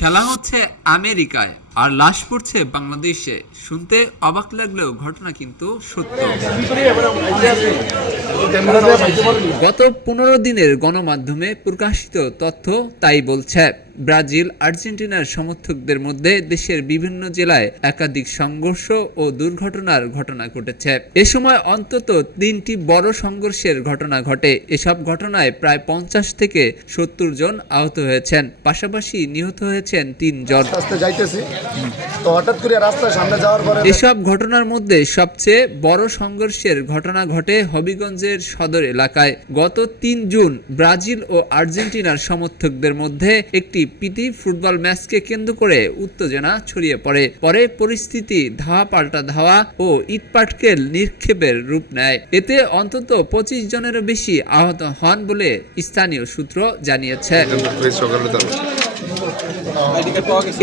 খেলা হচ্ছে আমেরিকায় আর লাশ পড়ছে বাংলাদেশে। শুনতে অবাক লাগলেও ঘটনা কিন্তু সত্য। গত 15 দিনের গণমাধ্যমে প্রকাশিত তথ্য তাই বলছে। ব্রাজিল আর্জেন্টিনার সমর্থকদের মধ্যে দেশের বিভিন্ন জেলায় একাধিক সংঘর্ষ ও দুর্ঘটনার ঘটনা ঘটেছে। এ সময় অন্তত 3টি বড় সংঘর্ষের ঘটনা ঘটে। এসব ঘটনায় প্রায় 50 থেকে 70 জন আহত হয়েছেন, পাশাপাশি নিহত হয়েছেন 3 জন। এসব ঘটনার মধ্যে সবচেয়ে বড় সংঘর্ষের ঘটনা ঘটে হবিগঞ্জের সদর এলাকায়। গত 3 জুন ব্রাজিল ও আর্জেন্টিনার সমর্থকদের মধ্যে একটি প্রীতি ফুটবল ম্যাচকে কেন্দ্র করে উত্তেজনা ছড়িয়ে পড়ে। পরে পরিস্থিতি ধাওয়া পাল্টা ধাওয়া ও ইটপাটকেল নিক্ষেপের রূপ নেয়। এতে অন্তত 25 জনেরও বেশি আহত হন বলে স্থানীয় সূত্র জানিয়েছে।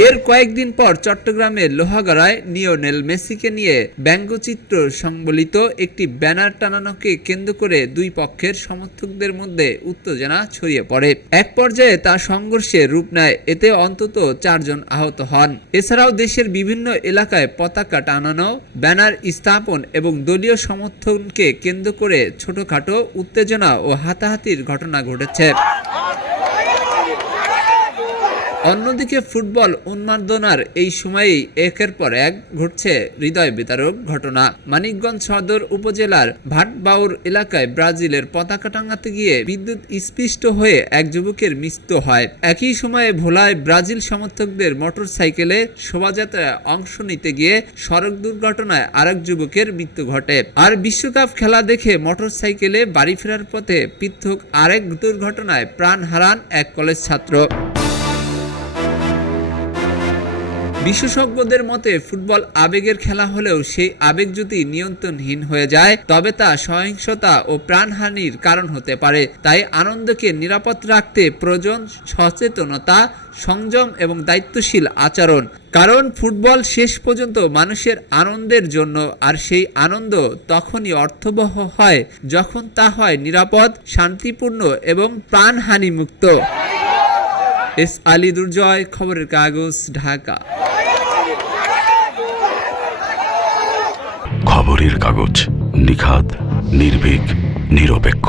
এর কয়েকদিন পর চট্টগ্রামের লোহাগড়ায় লিওনেল মেসিকে নিয়ে ব্যঙ্গচিত্র সংবলিত একটি ব্যানার টানানোকে কেন্দ্র করে দুই পক্ষের সমর্থকদের মধ্যে উত্তেজনা ছড়িয়ে পড়ে। এক পর্যায়ে তা সংঘর্ষে রূপ নেয়। এতে অন্তত 4 জন আহত হন। এছাড়াও দেশের বিভিন্ন এলাকায় পতাকা টানানো, ব্যানার স্থাপন এবং দলীয় সমর্থনকে কেন্দ্র করে ছোটখাটো উত্তেজনা ও হাতাহাতির ঘটনা ঘটেছে। অন্যদিকে ফুটবল উন্মাদনার এই সময়েই একের পর এক ঘটছে হৃদয় বিতারক ঘটনা। মানিকগঞ্জ সদর উপজেলার ভাটবাউর এলাকায় ব্রাজিলের পতাকা টাঙাতে গিয়ে বিদ্যুৎ স্পৃষ্ট হয়ে এক যুবকের মৃত্যু হয়। একই সময়ে ভোলায় ব্রাজিল সমর্থকদের মোটরসাইকেলে শোভাযাত্রায় অংশ নিতে গিয়ে সড়ক দুর্ঘটনায় আরেক যুবকের মৃত্যু ঘটে। আর বিশ্বকাপ খেলা দেখে মোটরসাইকেলে বাড়ি ফেরার পথে পৃথক আরেক দুর্ঘটনায় প্রাণ হারান এক কলেজ ছাত্র। বিশেষজ্ঞদের মতে ফুটবল আবেগের খেলা হলেও সেই আবেগ যদি নিয়ন্ত্রণহীন হয়ে যায় তবে তা সহিংসতা ও প্রাণহানির কারণ হতে পারে। তাই আনন্দকে নিরাপদ রাখতে প্রয়োজন সচেতনতা, সংযম এবং দায়িত্বশীল আচরণ। কারণ ফুটবল শেষ পর্যন্ত মানুষের আনন্দের জন্য, আর সেই আনন্দ তখনই অর্থবহ হয় যখন তা হয় নিরাপদ, শান্তিপূর্ণ এবং প্রাণহানিমুক্ত। এস আলী দুর্জয়, খবরের কাগজ, ঢাকা। খবরের কাগজ, নিখাত, নির্ভীক, নিরপেক্ষ।